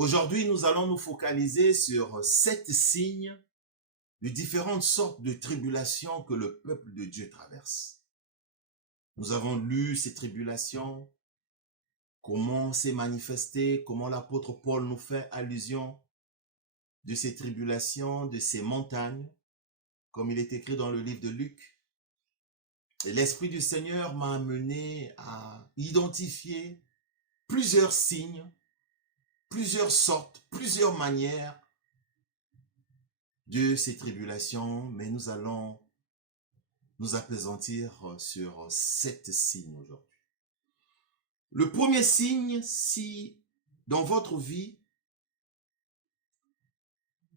Aujourd'hui, nous allons nous focaliser sur 7 signes de différentes sortes de tribulations que le peuple de Dieu traverse. Nous avons lu ces tribulations, comment c'est manifesté, comment l'apôtre Paul nous fait allusion de ces tribulations, de ces montagnes, comme il est écrit dans le livre de Luc. Et l'Esprit du Seigneur m'a amené à identifier plusieurs signes, plusieurs sortes, plusieurs manières de ces tribulations, mais nous allons nous appesantir sur 7 signes aujourd'hui. Le premier signe, si dans votre vie,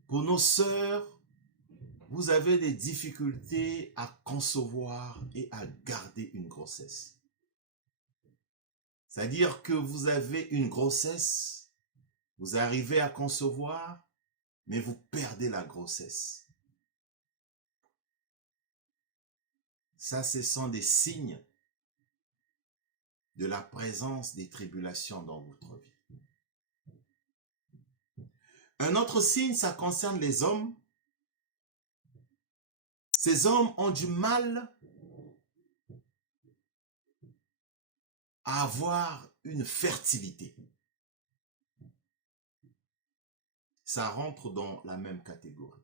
pour nos sœurs, vous avez des difficultés à concevoir et à garder une grossesse. C'est-à-dire que vous avez une grossesse, vous arrivez à concevoir, mais vous perdez la grossesse. Ça, ce sont des signes de la présence des tribulations dans votre vie. Un autre signe, ça concerne les hommes. Ces hommes ont du mal à avoir une fertilité. Ça rentre dans la même catégorie.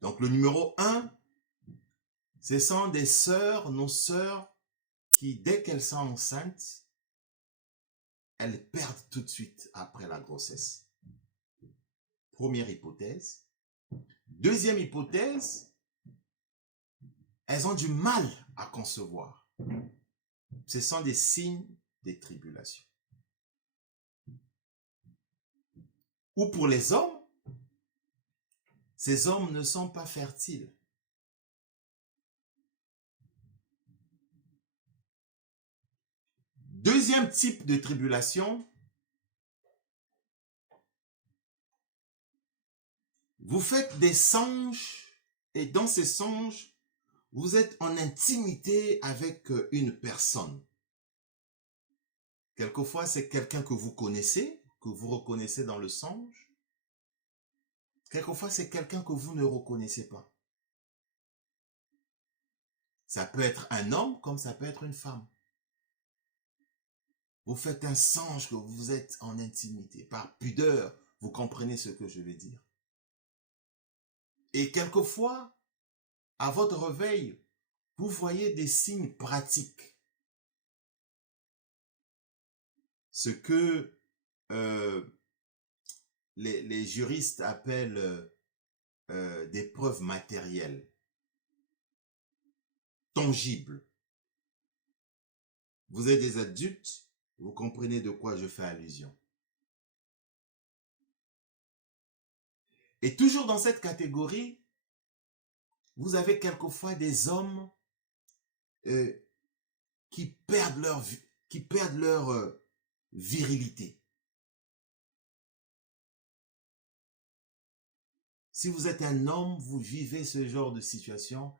Donc le numéro 1, ce sont des sœurs, nos sœurs, qui dès qu'elles sont enceintes, elles perdent tout de suite après la grossesse. Première hypothèse. Deuxième hypothèse, elles ont du mal à concevoir. Ce sont des signes des tribulations. Ou pour les hommes, ces hommes ne sont pas fertiles. Deuxième type de tribulation, vous faites des songes et dans ces songes, vous êtes en intimité avec une personne. Quelquefois, c'est quelqu'un que vous connaissez, que vous reconnaissez dans le songe. Quelquefois, c'est quelqu'un que vous ne reconnaissez pas. Ça peut être un homme comme ça peut être une femme. Vous faites un songe que vous êtes en intimité. Par pudeur, vous comprenez ce que je veux dire. Et quelquefois, à votre réveil, vous voyez des signes pratiques. Ce que les juristes appellent des preuves matérielles, tangibles. Vous êtes des adultes, vous comprenez de quoi je fais allusion. Et toujours dans cette catégorie, vous avez quelquefois des hommes qui perdent leur virilité. Si vous êtes un homme, vous vivez ce genre de situation,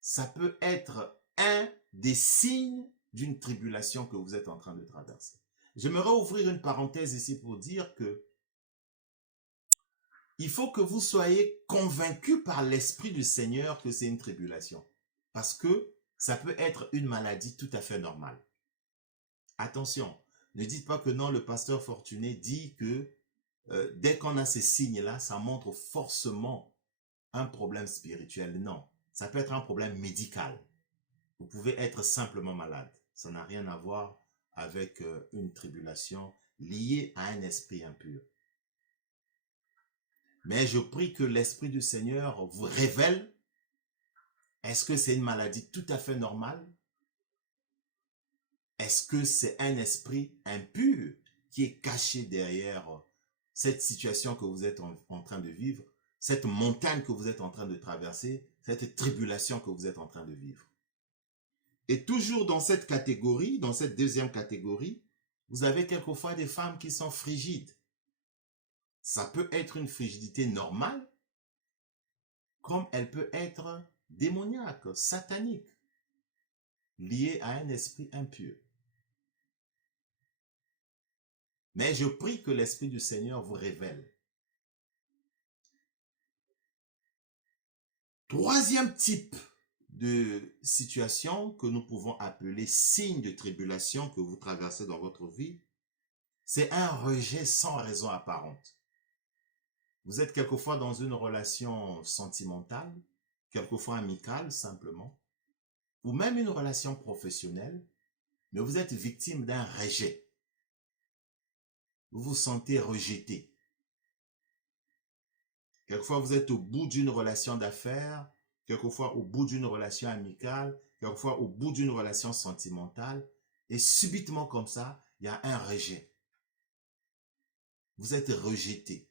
ça peut être un des signes d'une tribulation que vous êtes en train de traverser. J'aimerais ouvrir une parenthèse ici pour dire que il faut que vous soyez convaincus par l'Esprit du Seigneur que c'est une tribulation. Parce que ça peut être une maladie tout à fait normale. Attention, ne dites pas que non, le pasteur Fortuné dit que dès qu'on a ces signes-là, ça montre forcément un problème spirituel. Non, ça peut être un problème médical. Vous pouvez être simplement malade. Ça n'a rien à voir avec une tribulation liée à un esprit impur. Mais je prie que l'Esprit du Seigneur vous révèle, est-ce que c'est une maladie tout à fait normale? Est-ce que c'est un esprit impur qui est caché derrière cette situation que vous êtes en train de vivre, cette montagne que vous êtes en train de traverser, cette tribulation que vous êtes en train de vivre? Et toujours dans cette catégorie, dans cette deuxième catégorie, vous avez quelquefois des femmes qui sont frigides. Ça peut être une frigidité normale, comme elle peut être démoniaque, satanique, liée à un esprit impur. Mais je prie que l'Esprit du Seigneur vous révèle. Troisième type de situation que nous pouvons appeler signe de tribulation que vous traversez dans votre vie, c'est un rejet sans raison apparente. Vous êtes quelquefois dans une relation sentimentale, quelquefois amicale simplement, ou même une relation professionnelle, mais vous êtes victime d'un rejet. Vous vous sentez rejeté. Quelquefois, vous êtes au bout d'une relation d'affaires, quelquefois au bout d'une relation amicale, quelquefois au bout d'une relation sentimentale, et subitement comme ça, il y a un rejet. Vous êtes rejeté.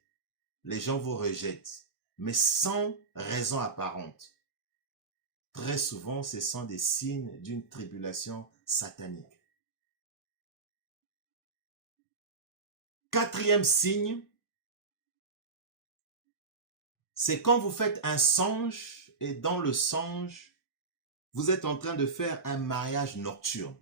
Les gens vous rejettent, mais sans raison apparente. Très souvent, ce sont des signes d'une tribulation satanique. Quatrième signe, c'est quand vous faites un songe et dans le songe, vous êtes en train de faire un mariage nocturne.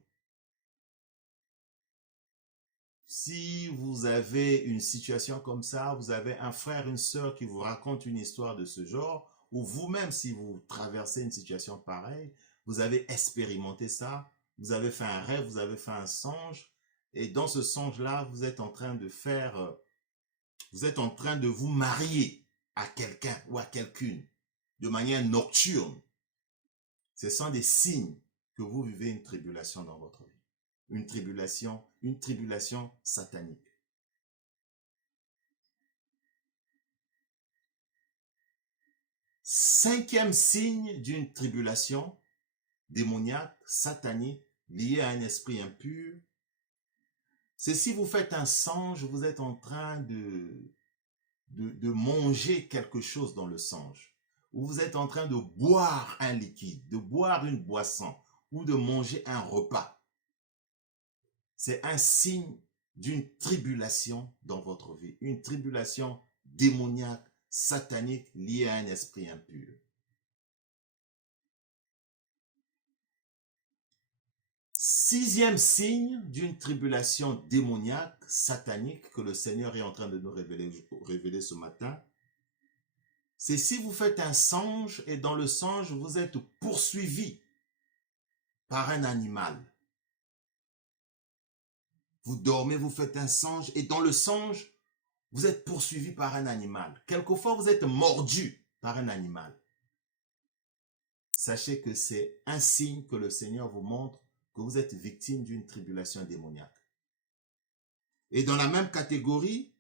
Si vous avez une situation comme ça, vous avez un frère, une sœur qui vous raconte une histoire de ce genre, ou vous-même, si vous traversez une situation pareille, vous avez expérimenté ça, vous avez fait un rêve, vous avez fait un songe, et dans ce songe-là, vous êtes en train de vous marier à quelqu'un ou à quelqu'une de manière nocturne. Ce sont des signes que vous vivez une tribulation dans votre vie. Une tribulation satanique. Cinquième signe d'une tribulation démoniaque, satanique, liée à un esprit impur, c'est si vous faites un songe, vous êtes en train de manger quelque chose dans le songe, ou vous êtes en train de boire un liquide, de boire une boisson, ou de manger un repas. C'est un signe d'une tribulation dans votre vie, une tribulation démoniaque, satanique, liée à un esprit impur. Sixième signe d'une tribulation démoniaque, satanique, que le Seigneur est en train de nous révéler ce matin, c'est si vous faites un songe et dans le songe, vous êtes poursuivi par un animal. Vous dormez, vous faites un songe et dans le songe, vous êtes poursuivi par un animal. Quelquefois, vous êtes mordu par un animal. Sachez que c'est un signe que le Seigneur vous montre que vous êtes victime d'une tribulation démoniaque. Et dans la même catégorie,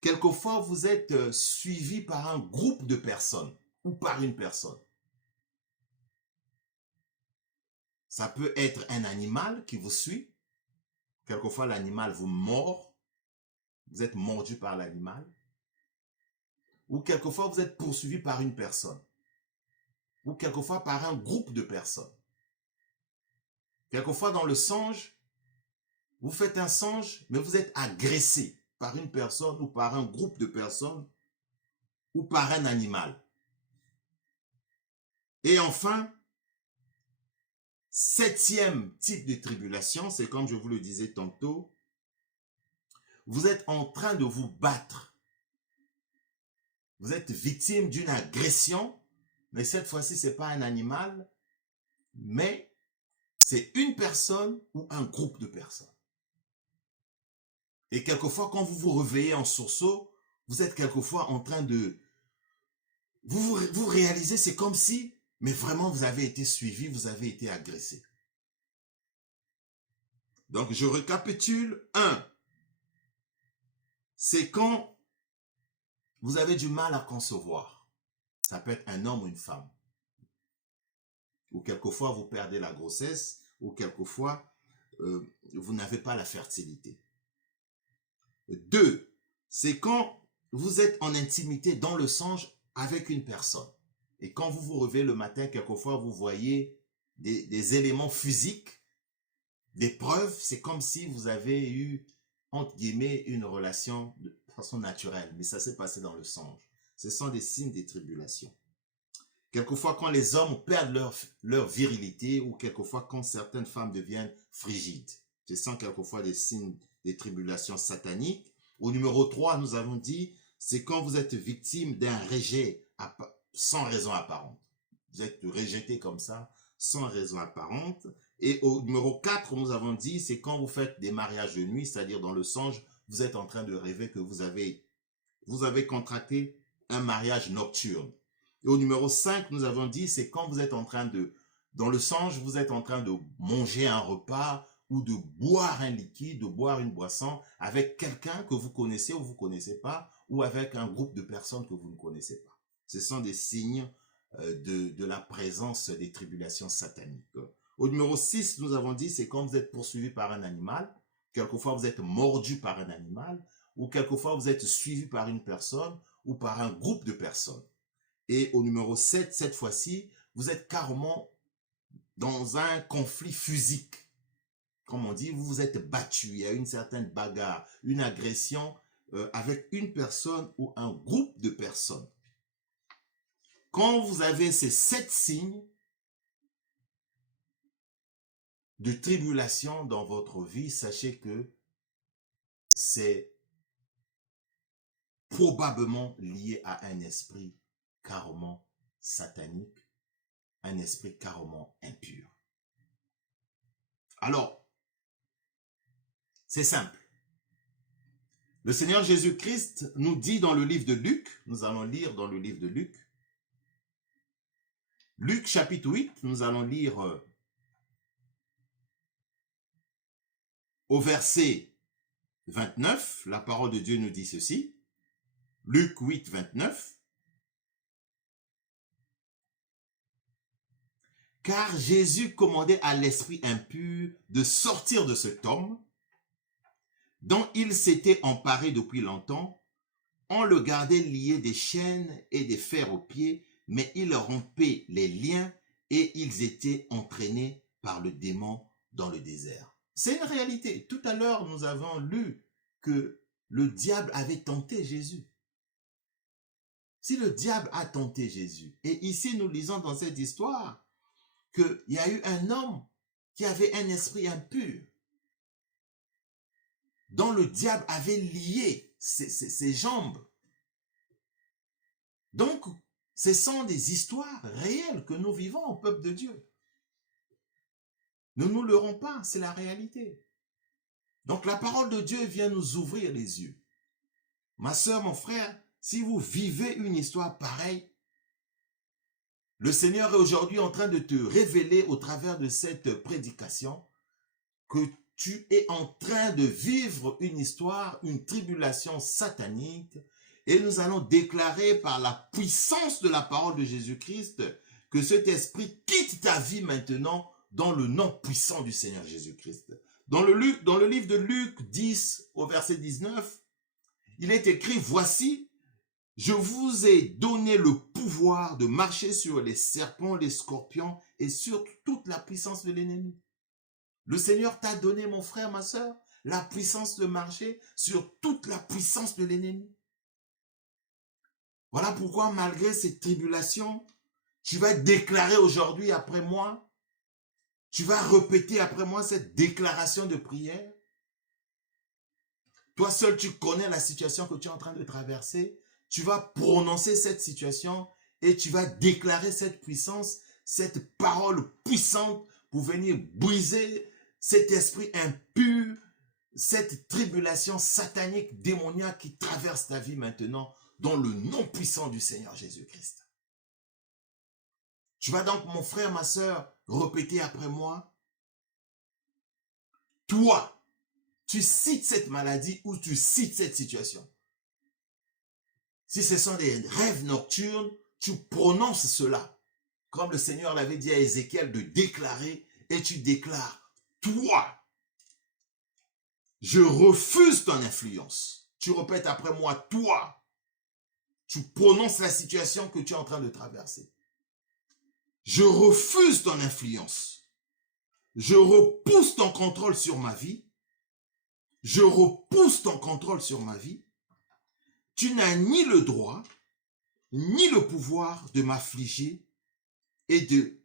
quelquefois, vous êtes suivi par un groupe de personnes ou par une personne. Ça peut être un animal qui vous suit. Quelquefois, l'animal vous mord. Vous êtes mordu par l'animal. Ou quelquefois, vous êtes poursuivi par une personne. Ou quelquefois par un groupe de personnes. Quelquefois, dans le songe, vous faites un songe, mais vous êtes agressé par une personne ou par un groupe de personnes ou par un animal. Et enfin, septième type de tribulation, c'est comme je vous le disais tantôt, vous êtes en train de vous battre. Vous êtes victime d'une agression, mais cette fois-ci, ce n'est pas un animal, mais c'est une personne ou un groupe de personnes. Et quelquefois, quand vous vous réveillez en sursaut, vous êtes quelquefois en train de... Vous réalisez, c'est comme si, mais vraiment, vous avez été suivi, vous avez été agressé. Donc, je récapitule. 1. C'est quand vous avez du mal à concevoir. Ça peut être un homme ou une femme. Ou quelquefois, vous perdez la grossesse, ou quelquefois, vous n'avez pas la fertilité. 2, c'est quand vous êtes en intimité dans le songe avec une personne. Et quand vous vous réveillez le matin, quelquefois, vous voyez des éléments physiques, des preuves. C'est comme si vous avez eu, entre guillemets, une relation de façon naturelle. Mais ça s'est passé dans le songe. Ce sont des signes des tribulations. Quelquefois, quand les hommes perdent leur virilité ou quelquefois quand certaines femmes deviennent frigides. Ce sont quelquefois des signes des tribulations sataniques. Au numéro 3, nous avons dit, c'est quand vous êtes victime d'un rejet sans raison apparente. Vous êtes rejeté comme ça, sans raison apparente. Et au numéro 4, nous avons dit, c'est quand vous faites des mariages de nuit, c'est-à-dire dans le songe, vous êtes en train de rêver que vous avez contracté un mariage nocturne. Et au numéro 5, nous avons dit, c'est quand vous êtes en train de, dans le songe, vous êtes en train de manger un repas ou de boire un liquide, de boire une boisson avec quelqu'un que vous connaissez ou vous ne connaissez pas, ou avec un groupe de personnes que vous ne connaissez pas. Ce sont des signes de la présence des tribulations sataniques. Au numéro 6, nous avons dit, c'est quand vous êtes poursuivi par un animal, quelquefois vous êtes mordu par un animal, ou quelquefois vous êtes suivi par une personne ou par un groupe de personnes. Et au numéro 7, cette fois-ci, vous êtes carrément dans un conflit physique. Comme on dit, vous vous êtes battu, il y a une certaine bagarre, une agression avec une personne ou un groupe de personnes. Quand vous avez ces 7 signes de tribulation dans votre vie, sachez que c'est probablement lié à un esprit carrément satanique, un esprit carrément impur. Alors, c'est simple. Le Seigneur Jésus-Christ nous dit dans le livre de Luc, nous allons lire dans le livre de Luc, Luc chapitre 8, nous allons lire au verset 29, la parole de Dieu nous dit ceci, Luc 8, 29. Car Jésus commandait à l'esprit impur de sortir de cet homme, dont il s'était emparé depuis longtemps. On le gardait lié des chaînes et des fers aux pieds, mais il rompait les liens et ils étaient entraînés par le démon dans le désert. C'est une réalité. Tout à l'heure, nous avons lu que le diable avait tenté Jésus. Si le diable a tenté Jésus, et ici nous lisons dans cette histoire qu'il y a eu un homme qui avait un esprit impur, dont le diable avait lié ses jambes. Donc, ce sont des histoires réelles que nous vivons au peuple de Dieu. Ne nous leurrons pas, c'est la réalité. Donc, la parole de Dieu vient nous ouvrir les yeux. Ma soeur, mon frère, si vous vivez une histoire pareille, le Seigneur est aujourd'hui en train de te révéler au travers de cette prédication que tu es en train de vivre une histoire, une tribulation satanique, et nous allons déclarer par la puissance de la parole de Jésus-Christ que cet esprit quitte ta vie maintenant dans le nom puissant du Seigneur Jésus-Christ. Dans le livre de Luc 10 au verset 19, il est écrit, voici, je vous ai donné le pouvoir de marcher sur les serpents, les scorpions et sur toute la puissance de l'ennemi. Le Seigneur t'a donné, mon frère, ma soeur, la puissance de marcher sur toute la puissance de l'ennemi. Voilà pourquoi, malgré ces tribulations, tu vas déclarer aujourd'hui après moi, tu vas répéter après moi cette déclaration de prière. Toi seul, tu connais la situation que tu es en train de traverser. Tu vas prononcer cette situation et tu vas déclarer cette puissance, cette parole puissante pour venir briser cet esprit impur, cette tribulation satanique, démoniaque qui traverse ta vie maintenant dans le nom puissant du Seigneur Jésus-Christ. Tu vas donc, mon frère, ma soeur, répéter après moi. Toi, tu cites cette maladie ou tu cites cette situation. Si ce sont des rêves nocturnes, tu prononces cela. Comme le Seigneur l'avait dit à Ézéchiel de déclarer, et tu déclares, toi, je refuse ton influence. Tu répètes après moi, toi, tu prononces la situation que tu es en train de traverser. Je refuse ton influence. Je repousse ton contrôle sur ma vie. Je repousse ton contrôle sur ma vie. Tu n'as ni le droit, ni le pouvoir de m'affliger et de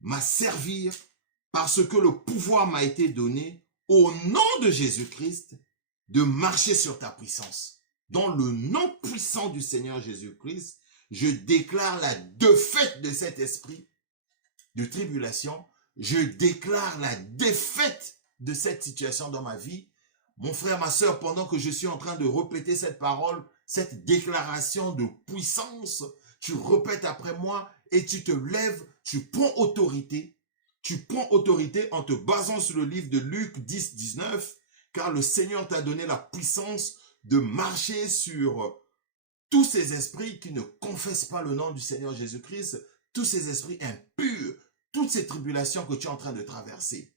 m'asservir parce que le pouvoir m'a été donné au nom de Jésus-Christ, de marcher sur ta puissance. Dans le nom puissant du Seigneur Jésus-Christ, je déclare la défaite de cet esprit de tribulation. Je déclare la défaite de cette situation dans ma vie. Mon frère, ma sœur, pendant que je suis en train de répéter cette parole, cette déclaration de puissance, tu répètes après moi et tu te lèves, tu prends autorité. Tu prends autorité en te basant sur le livre de Luc 10, 19, car le Seigneur t'a donné la puissance de marcher sur tous ces esprits qui ne confessent pas le nom du Seigneur Jésus-Christ, tous ces esprits impurs, toutes ces tribulations que tu es en train de traverser.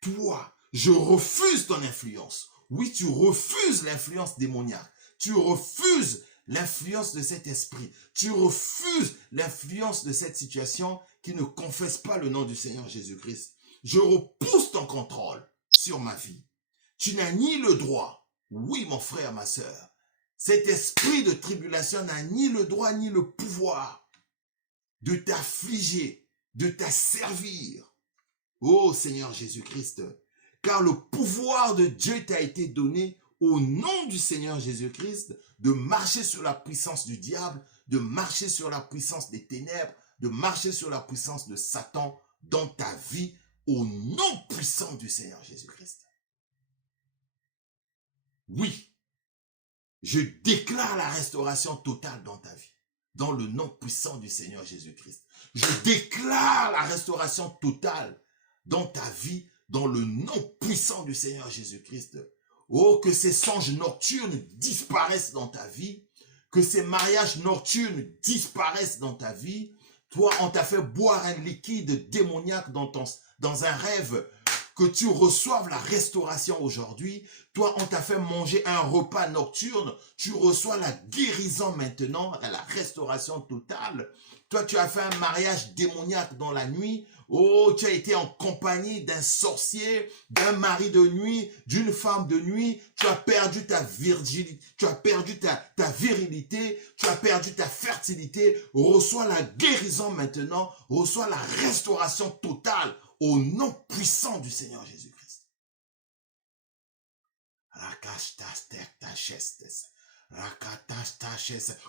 Toi, je refuse ton influence. Oui, tu refuses l'influence démoniaque. Tu refuses l'influence de cet esprit. Tu refuses l'influence de cette situation qui ne confesse pas le nom du Seigneur Jésus-Christ. Je repousse ton contrôle sur ma vie. Tu n'as ni le droit, oui mon frère, ma sœur, cet esprit de tribulation n'a ni le droit ni le pouvoir de t'affliger, de t'asservir. Ô Seigneur Jésus-Christ, car le pouvoir de Dieu t'a été donné au nom du Seigneur Jésus-Christ de marcher sur la puissance du diable, de marcher sur la puissance des ténèbres, de marcher sur la puissance de Satan dans ta vie au nom puissant du Seigneur Jésus-Christ. Oui, je déclare la restauration totale dans ta vie, dans le nom puissant du Seigneur Jésus-Christ. Je déclare la restauration totale dans ta vie, dans le nom puissant du Seigneur Jésus-Christ. Oh, que ces songes nocturnes disparaissent dans ta vie, que ces mariages nocturnes disparaissent dans ta vie. Toi, on t'a fait boire un liquide démoniaque dans un rêve, que tu reçoives la restauration aujourd'hui. Toi, on t'a fait manger un repas nocturne, tu reçois la guérison maintenant, la restauration totale. Toi, tu as fait un mariage démoniaque dans la nuit. Oh, tu as été en compagnie d'un sorcier, d'un mari de nuit, d'une femme de nuit. Tu as perdu ta virginité, tu as perdu ta virilité, tu as perdu ta fertilité. Reçois la guérison maintenant, reçois la restauration totale au nom puissant du Seigneur Jésus-Christ.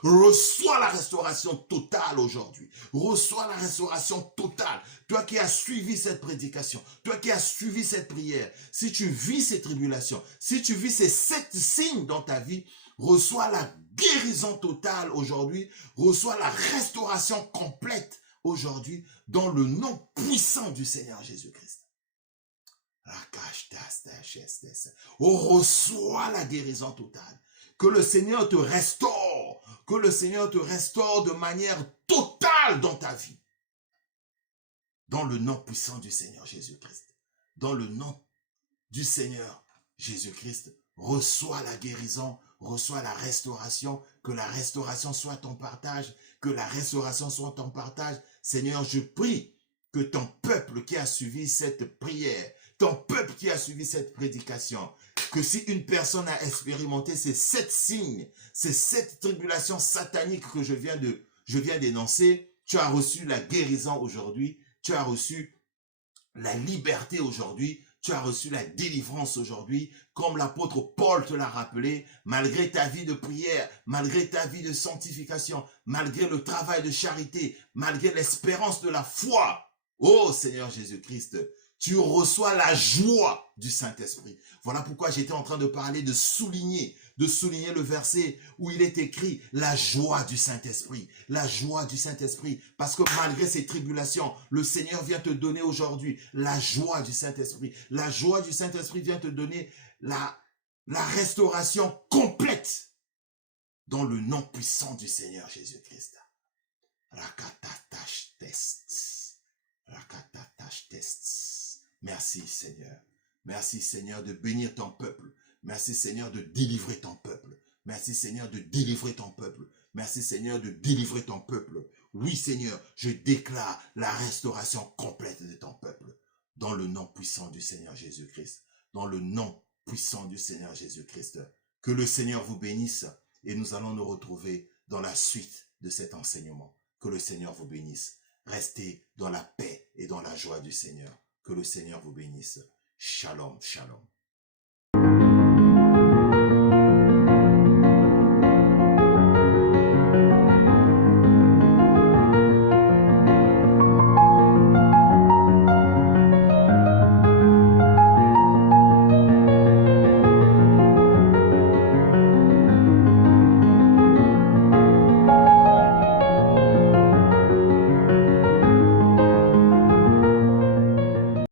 Reçois la restauration totale aujourd'hui. Reçois la restauration totale. Toi qui as suivi cette prédication, toi qui as suivi cette prière, si tu vis ces tribulations, si tu vis ces 7 signes dans ta vie, reçois la guérison totale aujourd'hui. Reçois la restauration complète aujourd'hui dans le nom puissant du Seigneur Jésus-Christ. Oh, reçois la guérison totale. Que le Seigneur te restaure. Que le Seigneur te restaure de manière totale dans ta vie. Dans le nom puissant du Seigneur Jésus-Christ. Dans le nom du Seigneur Jésus-Christ, reçois la guérison, reçois la restauration. Que la restauration soit ton partage. Que la restauration soit ton partage. Seigneur, je prie que ton peuple qui a suivi cette prière, ton peuple qui a suivi cette prédication, que si une personne a expérimenté ces 7 signes, ces 7 tribulations sataniques que je viens d'énoncer, tu as reçu la guérison aujourd'hui, tu as reçu la liberté aujourd'hui, tu as reçu la délivrance aujourd'hui, comme l'apôtre Paul te l'a rappelé, malgré ta vie de prière, malgré ta vie de sanctification, malgré le travail de charité, malgré l'espérance de la foi. Oh Seigneur Jésus-Christ, tu reçois la joie du Saint-Esprit. Voilà pourquoi j'étais en train de parler, de souligner le verset où il est écrit la joie du Saint-Esprit. La joie du Saint-Esprit. Parce que malgré ces tribulations, le Seigneur vient te donner aujourd'hui la joie du Saint-Esprit. La joie du Saint-Esprit vient te donner la restauration complète dans le nom puissant du Seigneur Jésus-Christ. Rakatatash test. Rakatatash test. Merci Seigneur. Merci Seigneur de bénir ton peuple. Merci Seigneur de délivrer ton peuple. Merci Seigneur de délivrer ton peuple. Merci Seigneur de délivrer ton peuple. Oui Seigneur, je déclare la restauration complète de ton peuple. Dans le nom puissant du Seigneur Jésus-Christ. Dans le nom puissant du Seigneur Jésus-Christ. Que le Seigneur vous bénisse et nous allons nous retrouver dans la suite de cet enseignement. Que le Seigneur vous bénisse. Restez dans la paix et dans la joie du Seigneur. Que le Seigneur vous bénisse. Shalom, shalom.